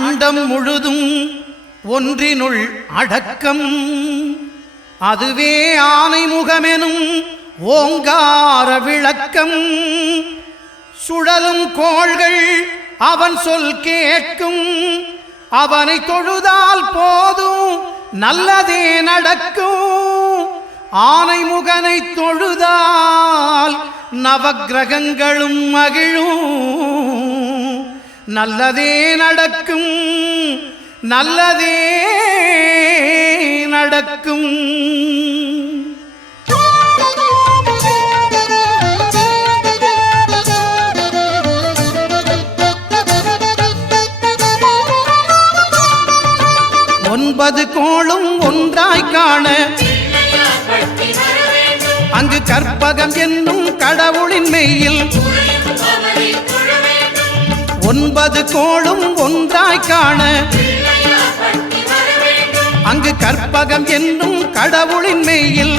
அண்டம் முழுதும் ஒன்றினுள் அடக்கம். அதுவே ஆனை முகமெனும் ஓங்கார விளக்கம். சுழலும் கோள்கள் அவன் சொல் கேட்கும். அவனை தொழுதால் போதும் நல்லதே நடக்கும். ஆனை முகனை தொழுதால் நவக்கிரகங்களும் மகிழும். நல்லதே நடக்கும், நல்லதே நடக்கும். ஒன்பது கோளும் ஒன்றாய் காண அங்கு கற்பகம் என்னும் கடவுளின் மெய்யில். ஒன்பது கோளும் ஒன்றாய் காண அங்கு கற்பகம் என்னும் கடவுளின் மெய்யில்.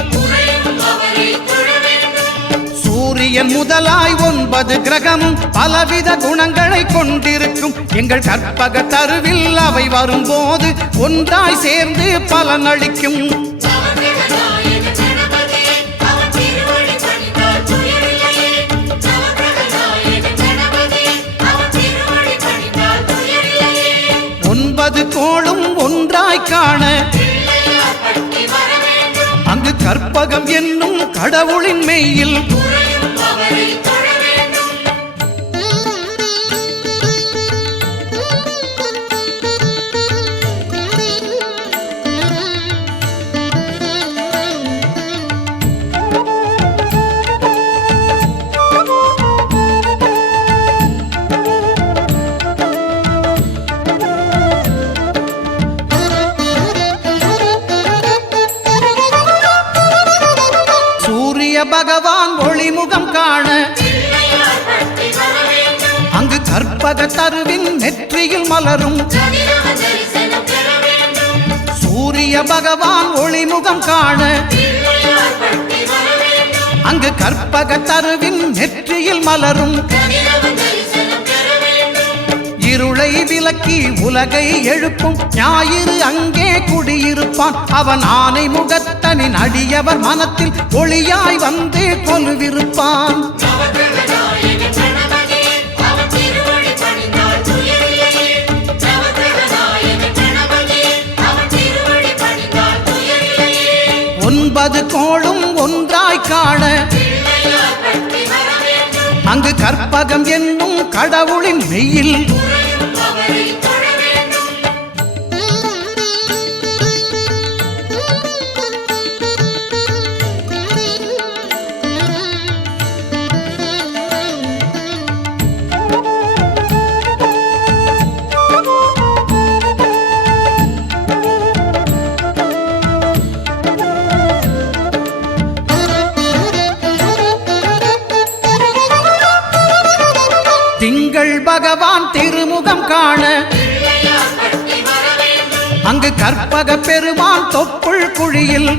சூரியன் முதலாய் 9 கிரகமும் பலவித குணங்களை கொண்டிருக்கும். எங்கள் கற்பக தருவில் அவை வரும்போது ஒன்றாய் சேர்ந்து பலனளிக்கும். ஒன்பது கோளும் ஒன்றாய் காண அங்கு கற்பகம் என்னும் கடவுளின் மெய்யில். பகவான் ஒளிமுகம் காண அங்கு கற்பக தருவின் நெற்றியில் மலரும். சூரிய பகவான் ஒளிமுகம் காண அங்கு கற்பக தருவின் நெற்றியில் மலரும். இருளை விலக்கி உலகை எழுப்பும் ஞாயிறு அங்கே குடியிருப்பான். அவன் ஆனை முகத்தனின் அடியவர் மனத்தில் ஒளியாய் வந்து கொலுவிருப்பான். ஒன்பது கோளும் ஒன்றாய் காண அங்கு கற்பகம் என்னும் கடவுளின் மெய்யில். திங்கள் பகவான் திருமுகம் காண அங்கு கற்பக பெருமான் தொப்புள் குழியில்.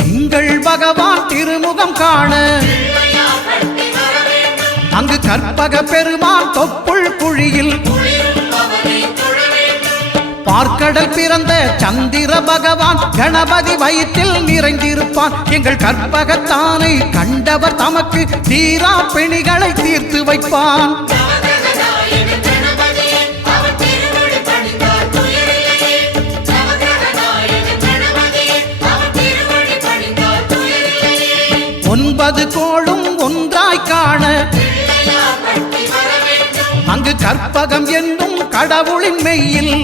திங்கள் பகவான் திருமுகம் காண அங்கு கற்பக பெருமான் தொப்புள் குழியில். பார்க்கடல் பிறந்த சந்திர பகவான் கணபதி வயிற்றில் நிறைந்திருப்பான். எங்கள் கற்பகத்தானை கண்டவர் தமக்கு தீரா பிணிகளை தீர்த்து வைப்பான். ஒன்பது கோளும் ஒன்றாய் காண அங்கு கற்பகம் என்னும் கடவுளின் மெய்யில்.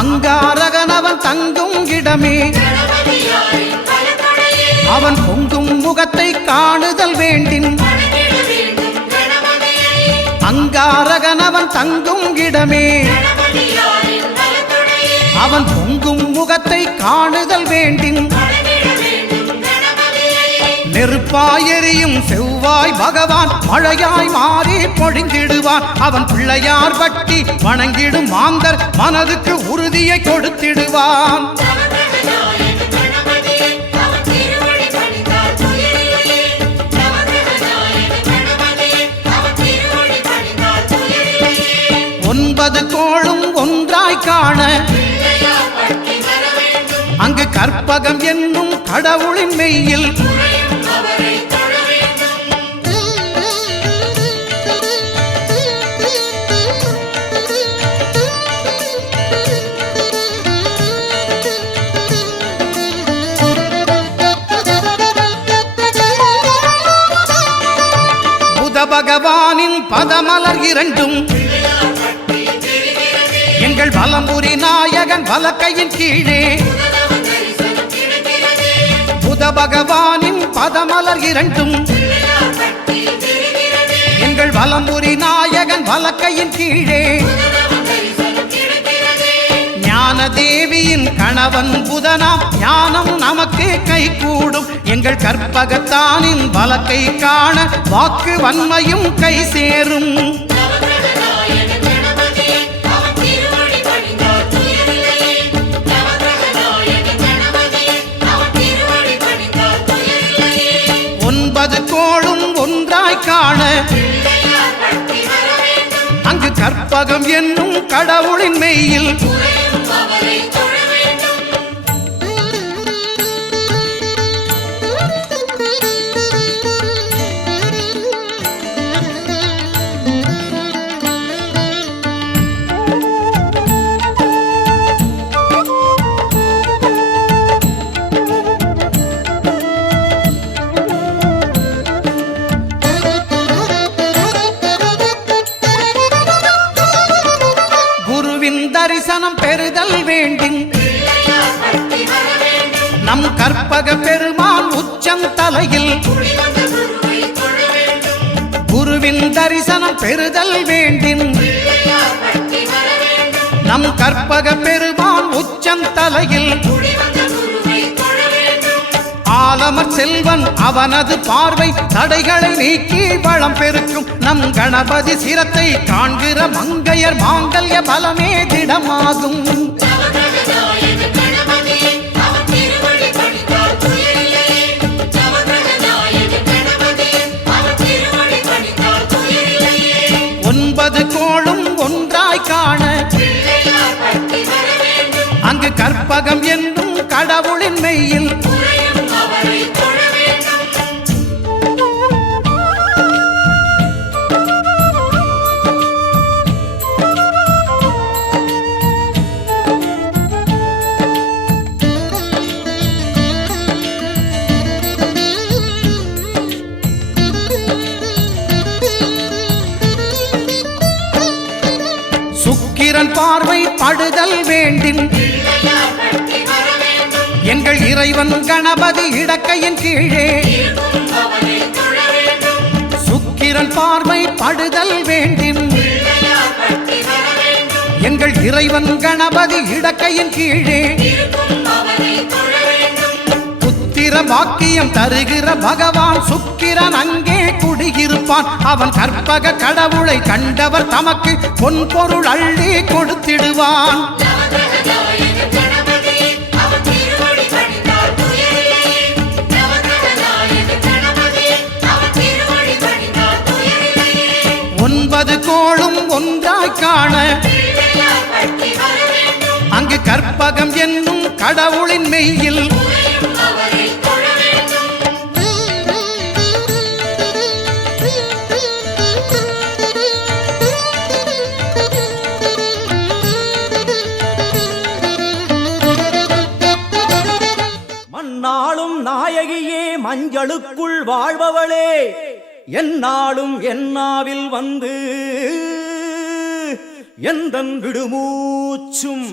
அங்காரகனவன் தங்கும் இடமே அவன் பொங்கும் முகத்தை காணுதல் வேண்டின். அங்காரகனவன் தங்கும் இடமே அவன் பொங்கும் முகத்தை காணுதல் வேண்டின். நெருப்பாய் எரியும் செவ்வாய் பகவான் மழையாய் மாறி பொழிந்திடுவான். அவன் பிள்ளையார் பட்டி வணங்கிடும் மாந்தர் மனதுக்கு உறுதியை கொடுத்திடுவான். ஒன்பது கோளும் ஒன்றாய் காண அங்கு கற்பகம் என்னும் கடவுளின் மெய்யில் புத பகவானின் பதமலர் இரண்டும் எங்கள் வலம்புரி நாயகன் வலக்கையின் கீழே புத பகவானின் பதமலர் இரண்டும் எங்கள் வலம்புரி நாயகன் வலக்கையின் கீழே ஞான தேவியின் கணவன் புதனாம் ஞானம் நமக்கு கை கூடும். எங்கள் கற்பகத்தானின் வலக்கை காண வாக்கு வன்மையும் கை சேரும். ஒன்பது கோளும் ஒன்றாய் காண அங்கு கற்பகம் என்னும் கடவுளின் மெய்யில் தரிசனம் பெறுதல் வேண்டும். நம் கற்பக பெருமான் உச்சம் தலையில் குருவின் தரிசனம் பெறுதல் வேண்டும். நம் கற்பக பெருமான் உச்சம் தலையில் ஆலமர் செல்வன் அவனது பார்வை தடைகளை நீக்கி வளம் பெருக்கும். நம் கணபதி சிரத்தை காண்கிற மங்கையர் மாங்கல்ய பலமே திடமாகும். ஒன்பது கோளும் ஒன்றாய் காண அங்கு கற்பகம் என்னும் கடவுளின் மெய்யில் சுக்கிரன் பார்வை படுதல் வேண்டின் எங்கள் இறைவன் கணபதி இடக்கையின் கீழே சுக்கிரன் பார்வை படுதல் வேண்டின் எங்கள் இறைவன் கணபதி இடக்கையின் கீழே புத்திர பாக்கியம் தருகிற பகவான் சுக்கிரன் அங்கே குடியிருப்பான். அவன் கற்பக கடவுளை கண்டவர் தமக்கு பொன் பொருள் அள்ளி கொடுத்திடுவான். ஒன்பது கோளும் ஒன்றாய் காண அங்கு கற்பகம் என்னும் கடவுளின் மெய்யில் மண்ணாளும் நாயகியே மஞ்சளுக்குள் வாழ்பவளே என்னாலும் என்னாவில் வந்து எந்தன் விடுமூச்சும்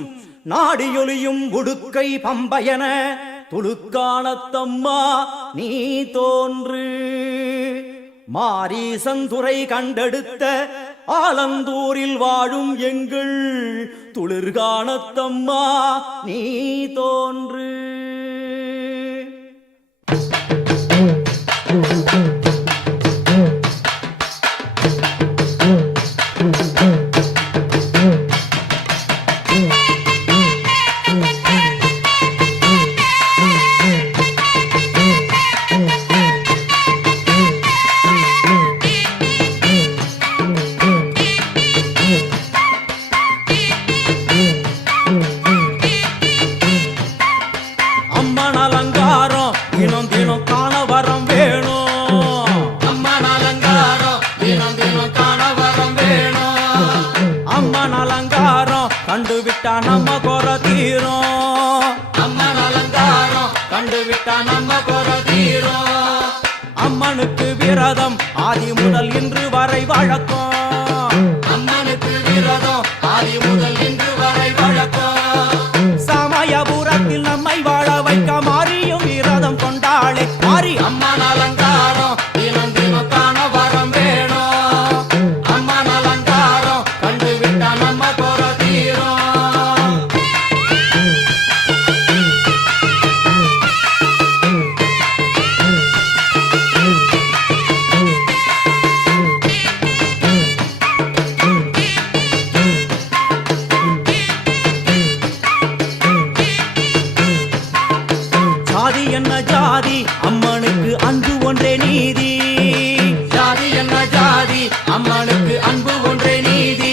நாடியொலியும் உடுக்கை பம்பயன துளுக்கானத்தம்மா நீ தோன்று. மாரீசந்துரை கண்டெடுத்த ஆலந்தூரில் வாழும் எங்கள் துளிர்கானத்தம்மா நீ தோன்று. விட்டா நம்ம குறை தீரும். அம்மன் அலங்காரம் கண்டு விட்டா நம்ம குறை தீரும். அம்மனுக்கு விரதம் ஆதி முதல் இன்று வரை வழக்கம். அம்மனுக்கு விரதம் ஆதி முதல் இன்று வரை வழக்கம். சமயபுரத்தில் நம்மை வாழ வைக்க மாறியும் விரதம் கொண்டாளே மாறி அம்மன் அலங்காரம் தினம் தினம் காண வரம் வேணும். அம்மன் அலங்காரம் கண்டு விட்டா நம்ம குறை தீரும். ஜாதி என்ன ஜாதி அம்மனுக்கு அன்பு ஒன்றே நீதி. ஜாதி என்ன ஜாதி அம்மனுக்கு அன்பு ஒன்றே நீதி.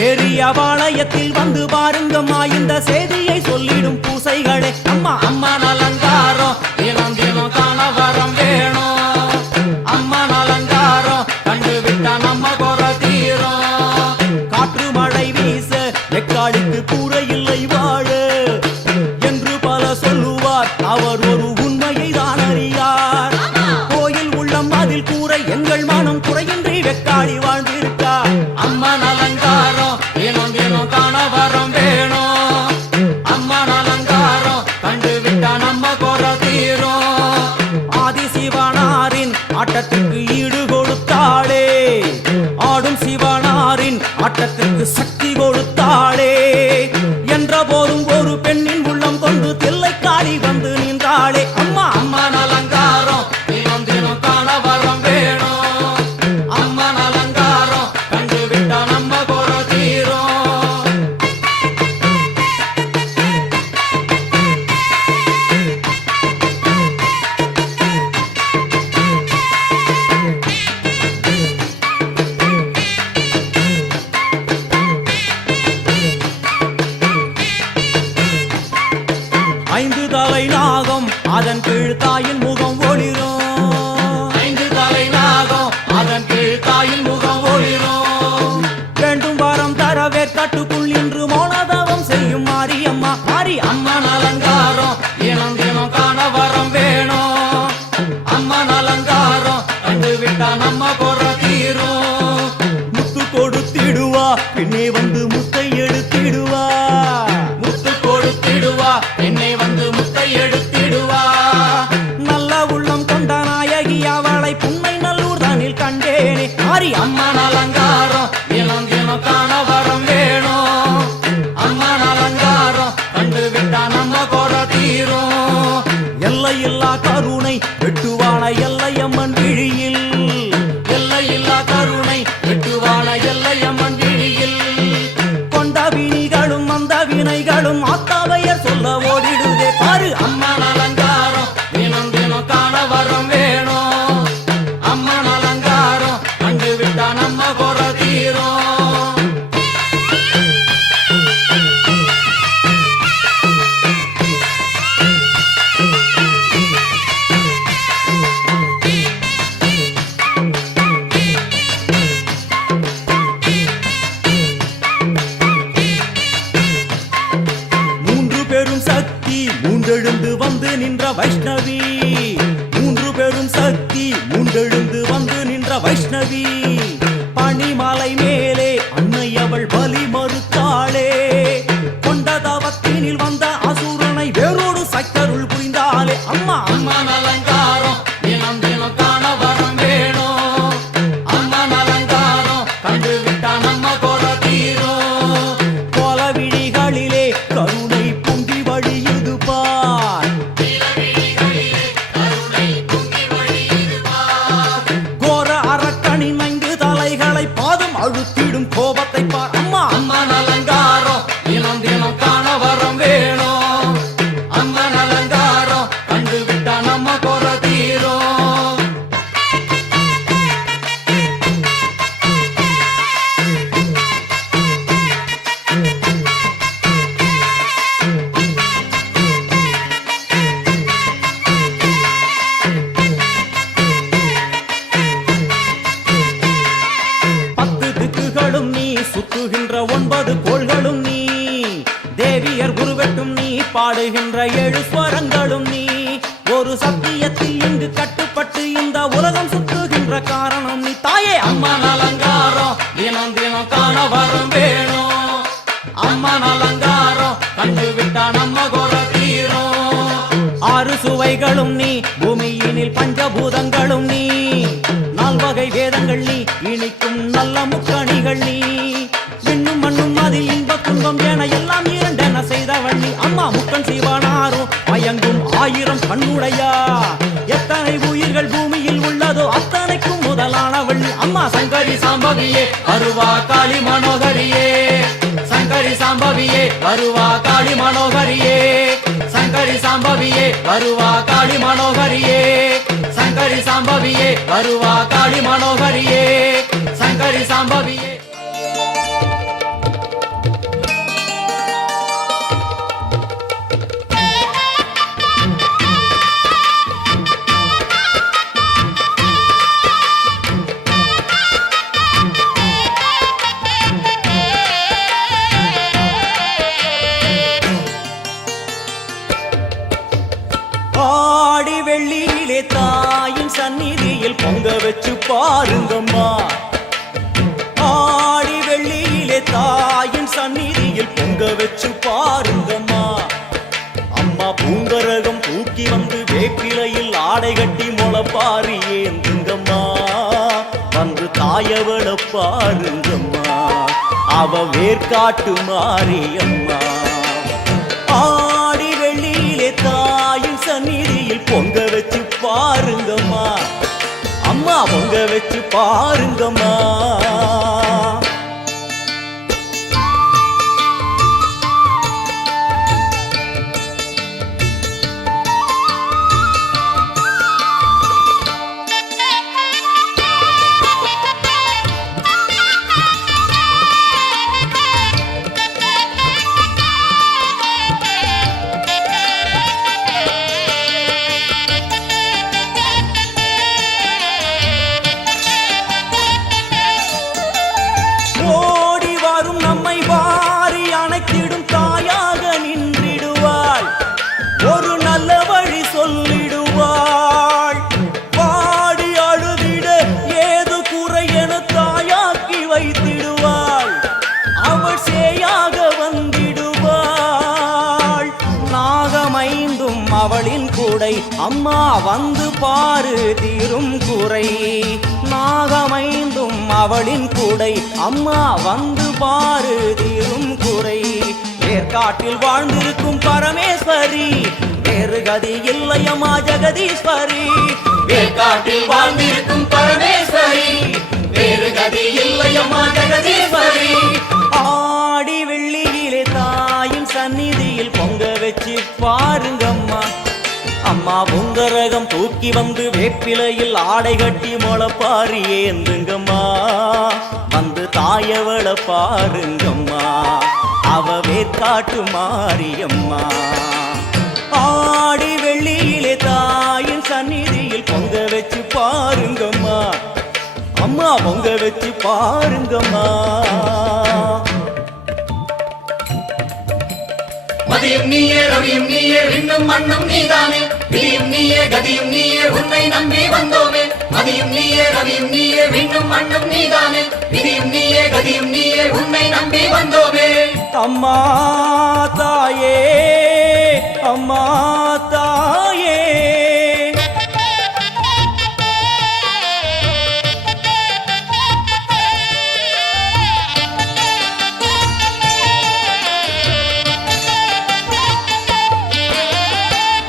பெரிய பாளையத்தில் வந்து பாருங்கம்மா இந்த செய்தியை சொல்லிடும் பூசைகளே. அம்மா அம்மன் அலங்காரம் தினம் தினம் காண வரம் வேணும். அம்மன் அலங்காரம் கண்டு விட்டா நம்ம குறை தீரும். காற்று மழை வீச வெக்காளுக்கு கூரை இல்லை வாழ என்று பல சொல்லுவார். அவர் ஒரு உண்மையை தான் அறியார். கோயில் உள்ளம் அதில் கூரை எங்கள் மனம் குறையின்றி வெக்காளி வாழ்ந்திருக்கார். அம்மன் அலங்காரம் தினம் தினம் காண வரம் வேணும். அம்மன் அலங்காரம் கண்டு விட்டா நம்ம குறை தீரும். ஆதி சிவனாரின் ஆட்டத்துக்கு ஈடு கொடுத்தாளே. ஆடும் சிவனாரின் ஆட்டத்துக்கு சக்தி கொடுத்தாளே. என்ற போதும் ஒரு பெண்ணின் உள்ளம் கொண்டு தில்லைக்காளி வந்து நின்றாளே. அம்மா அம்மன் அலங்காரம் தினம் தினம் காண வரம் வேணும். அம்மன் அலங்காரம் கண்டு விட்டா நம்ம குறை தீரும். ஐந்து தலை நாகம் அதன் கீழ் தாயின் முகம் ஒளிரும். ஐந்து தலை நாகம் அதன் கீழ் தாயின் முகம் ஒளிரும். வேண்டும் வரம் தரவே கட்டுக்குள் இன்று மௌனதவம் செய்யும் மாரியம்மா மாரி அம்மன் அலங்காரம் தினம் தினம் காண வரம் வேணும். அம்மன் அலங்காரம் கண்டு விட்டா நம்ம குறை தீரும். முத்து கொடுத்திடுவா பின்னே வந்து முத்தை எடுத்திடுவா. முத்து கொடுத்திடுவா என்னை வந்து முத்தை எடுத்திடுவா. நல்ல உள்ளம் கொண்ட நாயகி அவளை புன்னை நல்லூர் தானில் கண்டேனே. மாறி அம்மன் அலங்காரம் தினம் தினம் காண வரம் வேணும். அம்மன் அலங்காரம் கண்டு விட்டா நம்ம குறை தீரும். எல்லையில்லா கருணை வெட்டுவான எல்லையம்மன் விழியில். எல்லையில்லா கருணை வெட்டுவான எல்லையம்மன் விழியில். கொண்ட வினிகளும் அந்த வினைகளும் ஆத்தாவையர் சொல்ல ஓடிடுதே பாரு. அம்மன் அலங்காரம் தினம் தினம் காண வரம் வேணும். அம்மன் அலங்காரம் கண்டு விட்டா நம்ம குறை தீரும். மூன்று பெரும் சக்தி மூண்டெழுந்து வந்து நின்ற வைஷ்ணவி. மூன்று பெரும் சக்தி மூண்டெழுந்து வந்து நின்ற வைஷ்ணவி. பனிமலை மேலே அன்னை அவள் பலி மறுத்தாளே. கொண்ட தவத்தினில் வந்த அசுரனை வேரோடு சக்கருள் புரிந்தாளே. அம்மா அம்மன் அலங்காரம் தினம் தினம் காண வரம் வேணும். அம்மன் அலங்காரம் கண்டு விட்டா நம்ம குறை தீரும். கோல விழிகளிலே கருணை பொங்கி வழியுது பார். கோர அரக்கனின் 5 தலைகளை பாதம் அழுத்திடும் கோபத்தை பார். அம்மா அம்மன் அலங்காரம் தினம் தினம் காண வரம் வேணும். அம்மன் அலங்காரம் கண்டு விட்டா நம்ம குறை தீரும். சுத்துகின்ற 9 கோள்களும் நீ. பாடுகின்ற ஏழு ஸ்வரங்களும் நீ ஒரு சத்தியத்தில் இங்கு கட்டுப்பட்டு இந்த உலகம் சுற்றுகின்ற காரணம் நீ தாயே அம்மா அலங்காரம் தினம் தினம் காண வரம் வேணும் அம்மா அலங்காரம் கண்டு விட்டா நம்ம கோல தீரும் ஆறு சுவைகளும் நீ பூமியினில் பஞ்சபூதங்களும் நீ நால்வகை வேதங்கள் நீ இனிக்கும் நல்ல முக்கணிகள் நீ விண்ணும் மண்ணும் அதில் இன்ப துன்பம் என எல்லாம் இரண்டென செய்தவள் நீ அம்மா முக்கன் சிவனாரும் மயங்கும் ஆயிரம் கண்ணுடையா எத்தனை உயிர்கள் பூமியில் உள்ளதோ அத்தனைக்கும் முதலானவள் நீ அம்மா சங்கரி சாம்பவியே வருவா காளி மனோகரியே சங்கரி சாம்பவியே வருவா காளி மனோகரியே சங்கரி சாம்பவியே வருவா காளி மனோகரியே சங்கரி சாம்பவியே வருவா காளி மனோகரியே சங்கரி சாம்பவியே ஆடி வெள்ளியிலே தாயின் சந்நிதியில் பொங்க வச்சு பாருங்கம்மா ஆடி வெள்ளியிலே தாயின் சந்நிதியில் பொங்க வச்சு பாருங்கம்மா அம்மா பூங்கரகம் தூக்கி வந்து வேப்பிலையில் ஆடை கட்டி முளப்பாரி ஏந்துங்கம்மா வந்து தாயவள பாருங்கம்மா அவ வேர்காட்டு மாரியம்மா ஆடி வெள்ளியிலே தாயின் சந்நிதியில் பொங்க வச்சு பாருங்கம்மா அம்மா பொங்க வச்சு பாருங்கம்மா ஓடி வரும் நம்மை வாரி அணைத்திடும் தாயாக நின்றிடுவாள் ஒரு நல்ல வழி சொல்லிடுவாள் பாடி அழுதிட ஏது குறை என தாயாக்கி வைத்திடுவாள் அவள் சேயாக வந்திடுவாள் நாகமைந்தும் அவளின் கூடை அம்மா வந்து பாரு தீரும் குறை நாகமைந்தும் அவளின் கூடை அம்மா வந்து பாரு தீரும் குறை வேர்காட்டில் வாழ்ந்திருக்கும் பரமேஸ்வரி வேறு கதி இல்லையம்மா ஜெகதீஸ்வரி வேர்காட்டில் வாழ்ந்திருக்கும் பரமேஸ்வரி வேறு கதி இல்லையம்மா ஜெகதீஸ்வரி ஆடி வெள்ளியிலே தாயின் சந்நிதியில் பொங்க வச்சு பாருங்கம்மா அம்மா பொங்கரகம் தூக்கி வந்து வேப்பிலையில் ஆடை கட்டி முளப்பாரி ஏந்துங்கம்மா வந்து தாயவள பாருங்கம்மா அவ வேர்காட்டு மாரியம்மா ஆடி வெள்ளியிலே தாயின் சந்நிதியில் பொங்க வச்சு பாருங்கம்மா அம்மா பொங்க வச்சு பாருங்கம்மா மதியும் நீயே ரவியும் நீயே விண்ணும் மண்ணும் நீதானே விதியும் நீயே கதியும் நீயே உன்னை நம்பி வந்தோமே மதியும் நீயே ரவியும் நீயே விண்ணும் மண்ணும் நீதானே விதியும் நீயே கதியும் நீயே உன்னை நம்பி வந்தோமே அம்மா தாயே அம்மா தாயே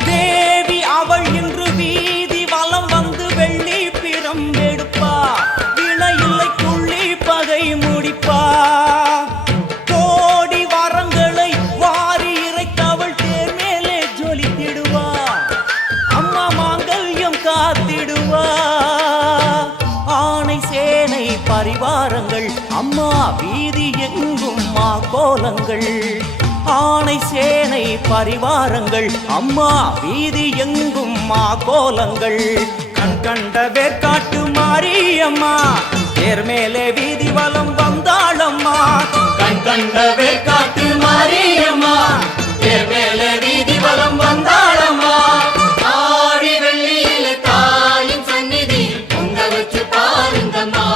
தேவி அவள் இன்று வீதி வலம் வந்து வெள்ளி பிரம்பெடுப்பா வினையில்லை துள்ளி பகை முடிப்பா கோடி வரங்களை வாரி இறைத்தவள் தேர் மேலே ஜொலித்திடுவா அம்மா மாங்கல்யம் காத்திடுவா ஆணை சேனை பரிவாரங்கள் அம்மா வீதி எங்கும் மா கோலங்கள் ஆணை சேனை பரிவாரங்கள் அம்மா வீதி எங்கும் மா கோலங்கள் கண் கண்ட வேர்காட்டு மாரியம்மா தேர் மேலே வீதி வலம் வந்தாளம்மா கண் கண்ட வேர்காட்டு மாரியம்மா தேர் மேலே வீதி வலம் வந்தாளம்மா ஆடி வெள்ளியில தாயின் சந்நிதி பொங்க வச்சு பாருங்கம்மா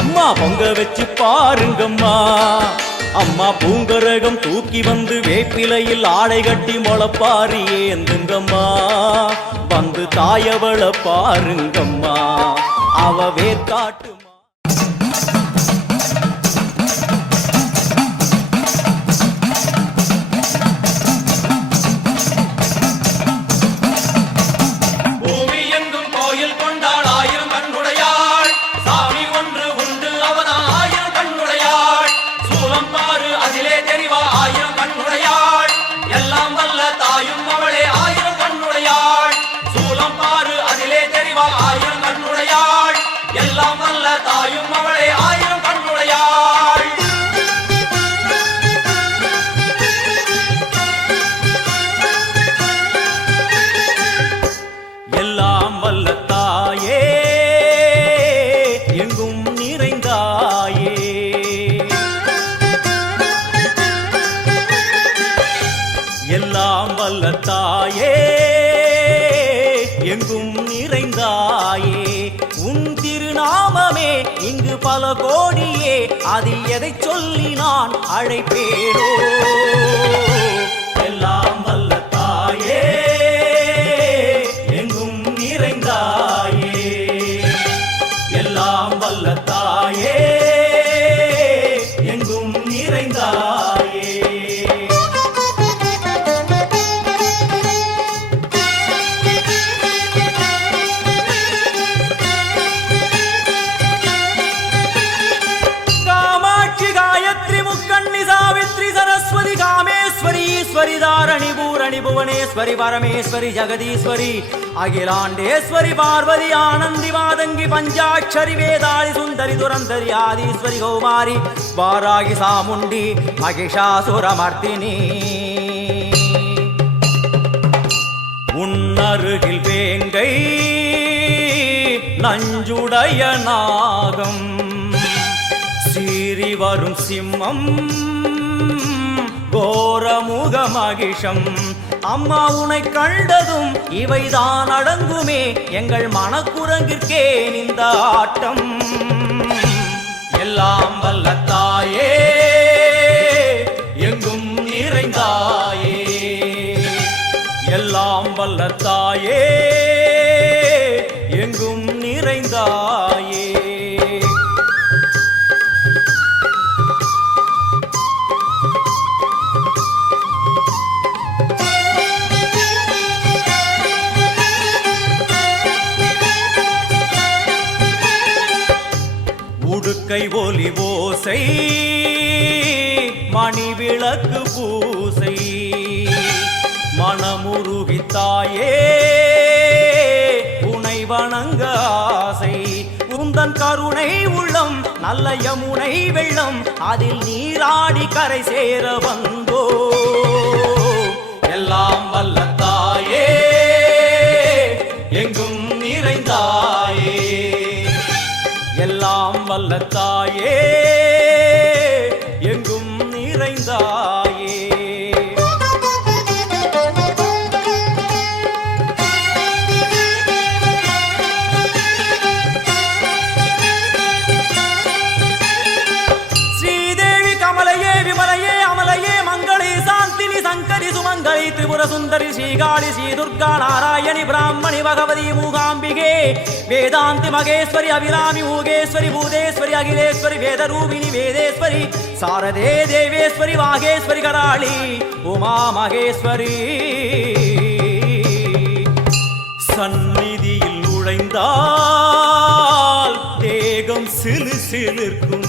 அம்மா பொங்க வச்சு பாருங்கம்மா அம்மா பூங்கரகம் தூக்கி வந்து வேப்பிலையில் ஆடை கட்டி முளப்பாரி ஏந்துங்கம்மா வந்து தாயவள பாருங்கம்மா அவ வேர்காட்டுமா பூமி எங்கும் கோயில் கொண்டாள் ஆயிரம் கண்ணுடையாள் சாமி ஒன்று உண்டு அவன் ஆயிரம் கண்ணுடையாள் சூலம் பாரு அதிலே தெரிவா ஆயிரம் கண்ணுடையாள் எல்லாம் வல்ல தாயும் அவளே ஆயிரம் கண்ணுடையாள் சூலம் பாரு அதிலே தெரிவா ஆயிரம் கண்ணுடையாள் எல்லாம் வல்ல தாயும் அவளே ஆயிரம் கண்ணுடையாள் எல்லாம் வல்ல தாயே எங்கும் நிறைந்தாயே எல்லாம் வல்ல தாயே எங்கும் நிறைந்தாயே உன் திருநாமமே இங்கு பல கோடியே அதில் எதை சொல்லி நான் அழைப்பேனோ எல்லாம் வல்ல தாயே எங்கும் நிறைந்தாயே எல்லாம் வல்ல தாயே எங்கும் நிறைந்தாயே காமாட்சி காயத்ரி முக்கண்ணி சாவித்ரி சரஸ்வதி காமேஸ்வரி ஈஸ்வரி தாரணி பூரணி புவனேஸ்வரி பரமேஸ்வரி ஜெகதீஸ்வரி அகிலாண்டேஸ்வரி பார்வதி ஆனந்தி மாதங்கி பஞ்சாட்சரி வேதாளி சுந்தரி துரந்தரி ஆதீஸ்வரி கௌமாரி வாராகி சாமுண்டி மகிஷாசுரமர்த்தினி உன்னருகில் வேங்கை நஞ்சுடைய நாகம் சீறி வரும் சிம்மம் கோரமுக மகிஷம் அம்மா உனை கண்டதும் இவைதான் அடங்குமே எங்கள் மனக்குரங்கிற்கே இந்த ஆட்டம் எல்லாம் வல்ல தாயே எங்கும் நிறைந்தாயே எல்லாம் வல்ல தாயே எங்கும் நிறைந்தாயே உடுக்கை ஒலி ஓசை மணி விளக்கு பூசை மனமுருகித்தாயே உனை வணங்க ஆசை உந்தன் கருணை உள்ளம் நல்ல யமுனை வெள்ளம் அதில் நீராடி கரை சேர வந்தோ எல்லாம் வல்ல தாயே எங்கும் நிறைந்தாயே எல்லாம் வல்ல தாயே எங்கும் நிறைந்தாயே ஸ்ரீதேவி கமலையே விமலையே அமலையே மங்களே சாந்தினி சங்கரி சுமங்கலி திரிபுர சுந்தரி ஸ்ரீகாளி ஸ்ரீ துர்கா நாராயணி பிராமணி பகவதி மூகாம்பிகே வேதாந்தி மகேஸ்வரி அபிராமி மூகேஸ்வரி பூதேஸ்வரி அகிலேஸ்வரி வேதரூபிணி வேதேஸ்வரி சாரதே தேவேஸ்வரி வாகேஸ்வரி கராளி உமா மகேஸ்வரி சந்நிதியில் நுழைந்தால் தேகம் சிலு சிலிர்க்கும்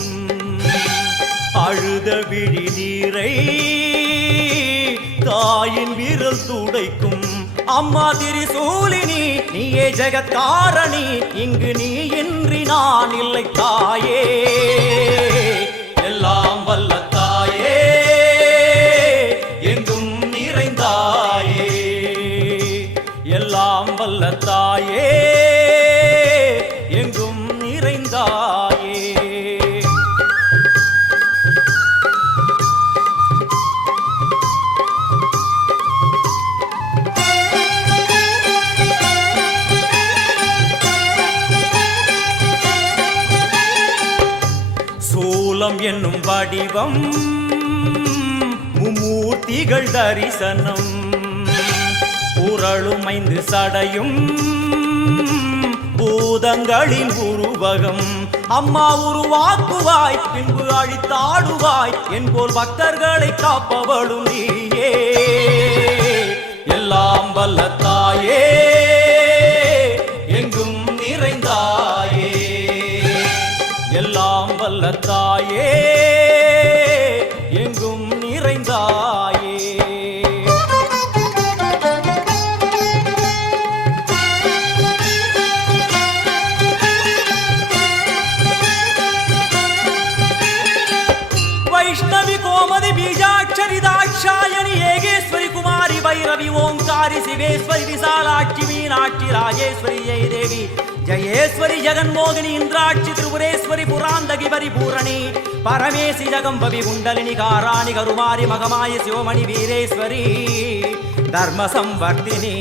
அழுத விழி நீரை தாயின் விரல் துடைக்கும் அம்மா திரிசூலினி நீயே ஜெகத்காரணி இங்கு நீ இன்றி நான் இல்லை தாயே எல்லாம் வல்ல தாயே எங்கும் நிறைந்தாயே எல்லாம் வல்ல தாயே எங்கும் நிறைந்தாயே என்னும் வடிவம் மும்மூர்த்திகள் தரிசனம் புரளும் 5 சடையும் பூதங்களின் உருவகம் அம்மா உருவாக்குவாய் பின்பு அழித்தாடுவாய் என்போல் பக்தர்களை காப்பவளும் நீயே எல்லாம் வல்ல தாயே எங்கும் நிறைந்தாயே எல்லாம் வல்ல தாயே எங்கும் நிறைந்தாயே वैष्णवी कोमदि बीजाक्षरी दाक्षायणी येगेश्वरी कुमारी भैरवी ओंकारी शिवेश्वरी विशालाक्षी मीनाक्षी राजेश्वरी जय देवी जयेश्वरी जगन्मोहिनी इंद्राक्षी त्रिपुरेश्वरी पुरांदगी परिपूरणी परमेशी जगंबवी कुंडलिनी काराणि करुमारी मगमाय शिवमणि वीरेश्वरी धर्म संवर्धिनी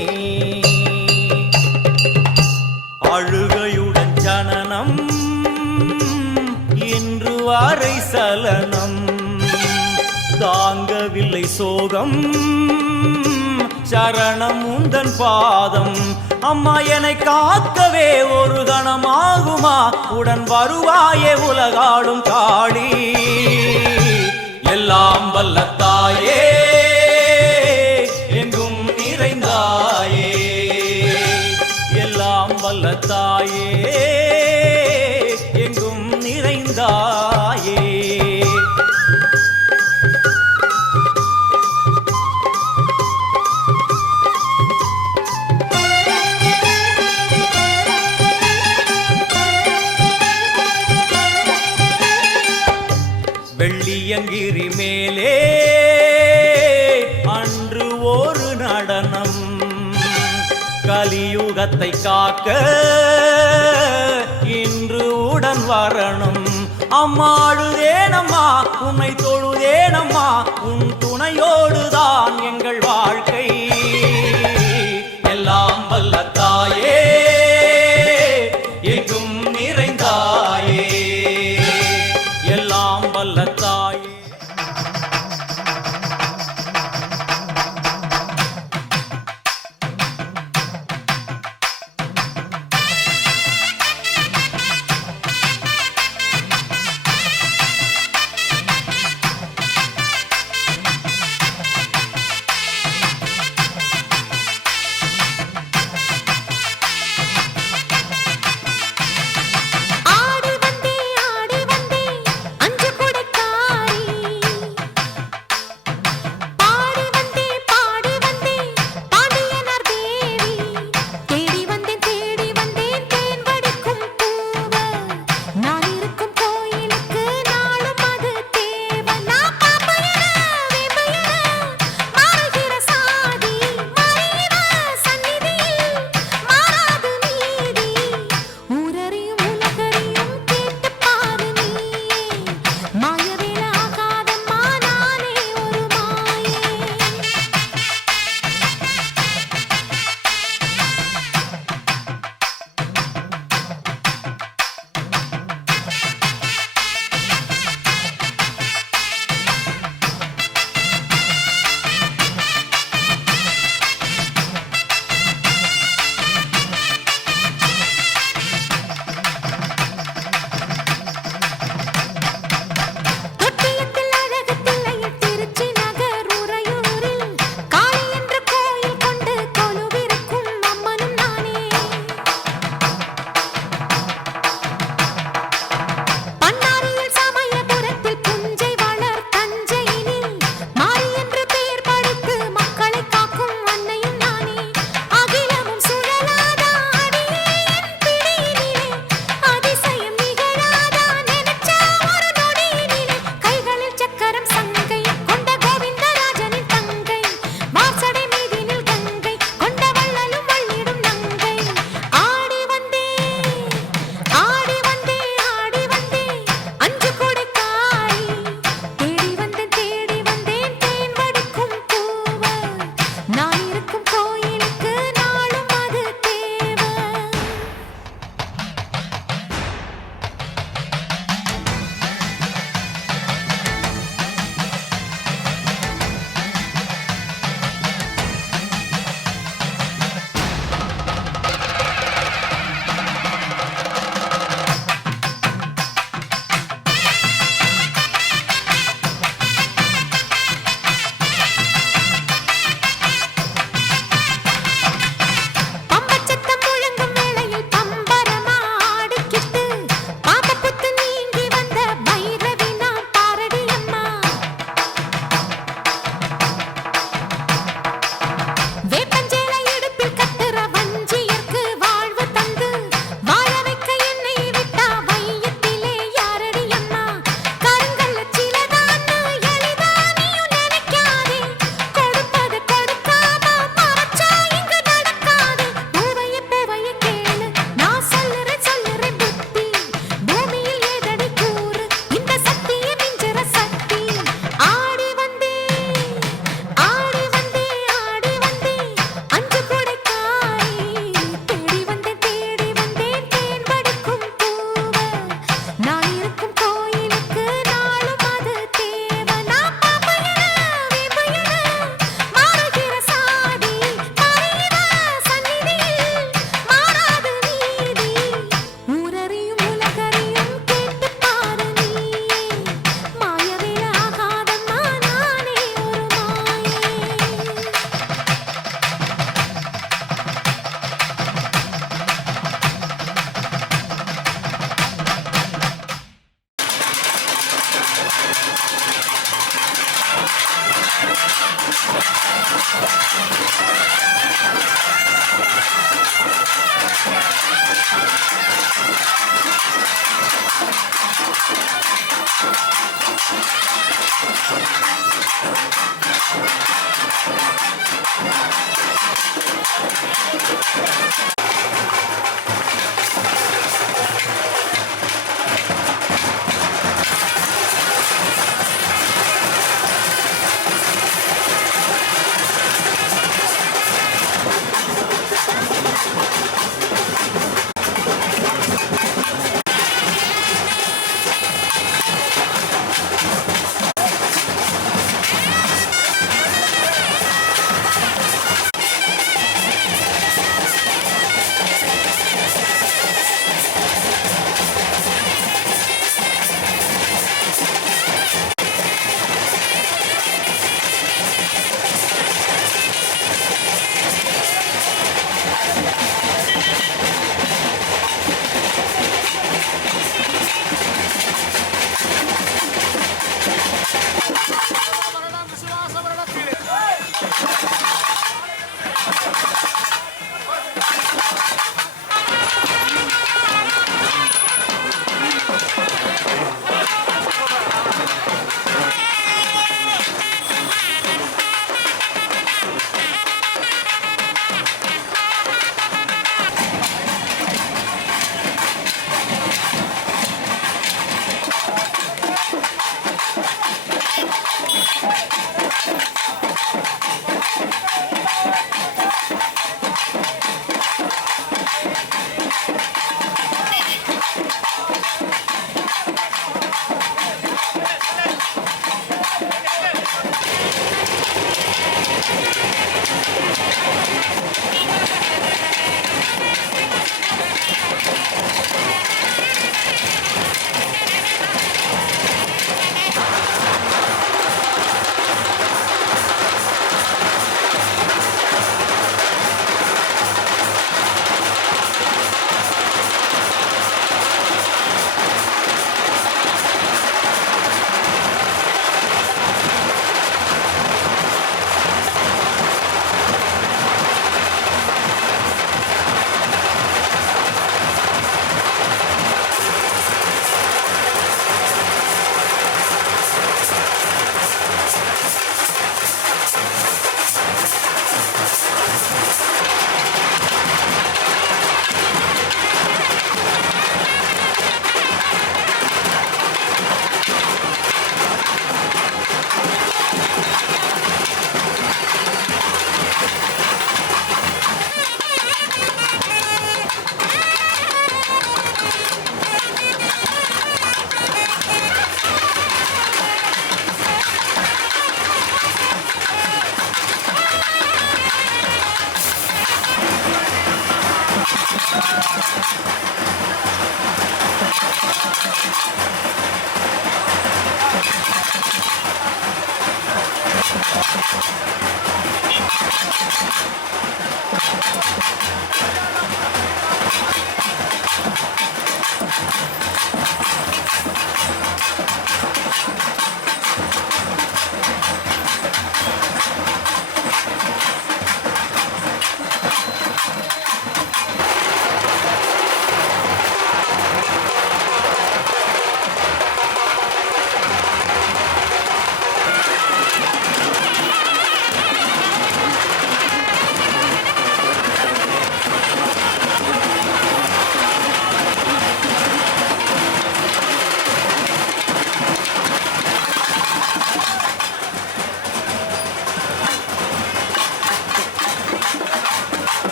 அழுகையுடன் ஜனனம் இன்று வரை சலனம் தாங்கவில்லை சோகம் சரணம் உந்தன் பாதம் அம்மா என்னை காக்கவே ஒரு கணமாகுமா உடன் வருவாயே உலகாடும் காளி எல்லாம் வல்ல தாயே எங்கும் நிறைந்தாயே எல்லாம் வல்ல தாயே எங்கும் நிறைந்தாயே வெள்ளியங்கிரி மேலே அன்று ஒரு நடனம் கலியுகத்தை காக்க இன்று உடன் வரணும் அம்மாடுதேனம்மா உன்னை தொழுதேனம்மா உன் துணையோடுதான் எங்கள் வாழ்க்கை எல்லாம் வல்ல தாயே எங்கும் நிறைந்தாயே எல்லாம் வல்ல தாயே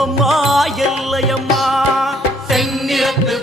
அம்மா எல்லையம்மா செந்நிறத்து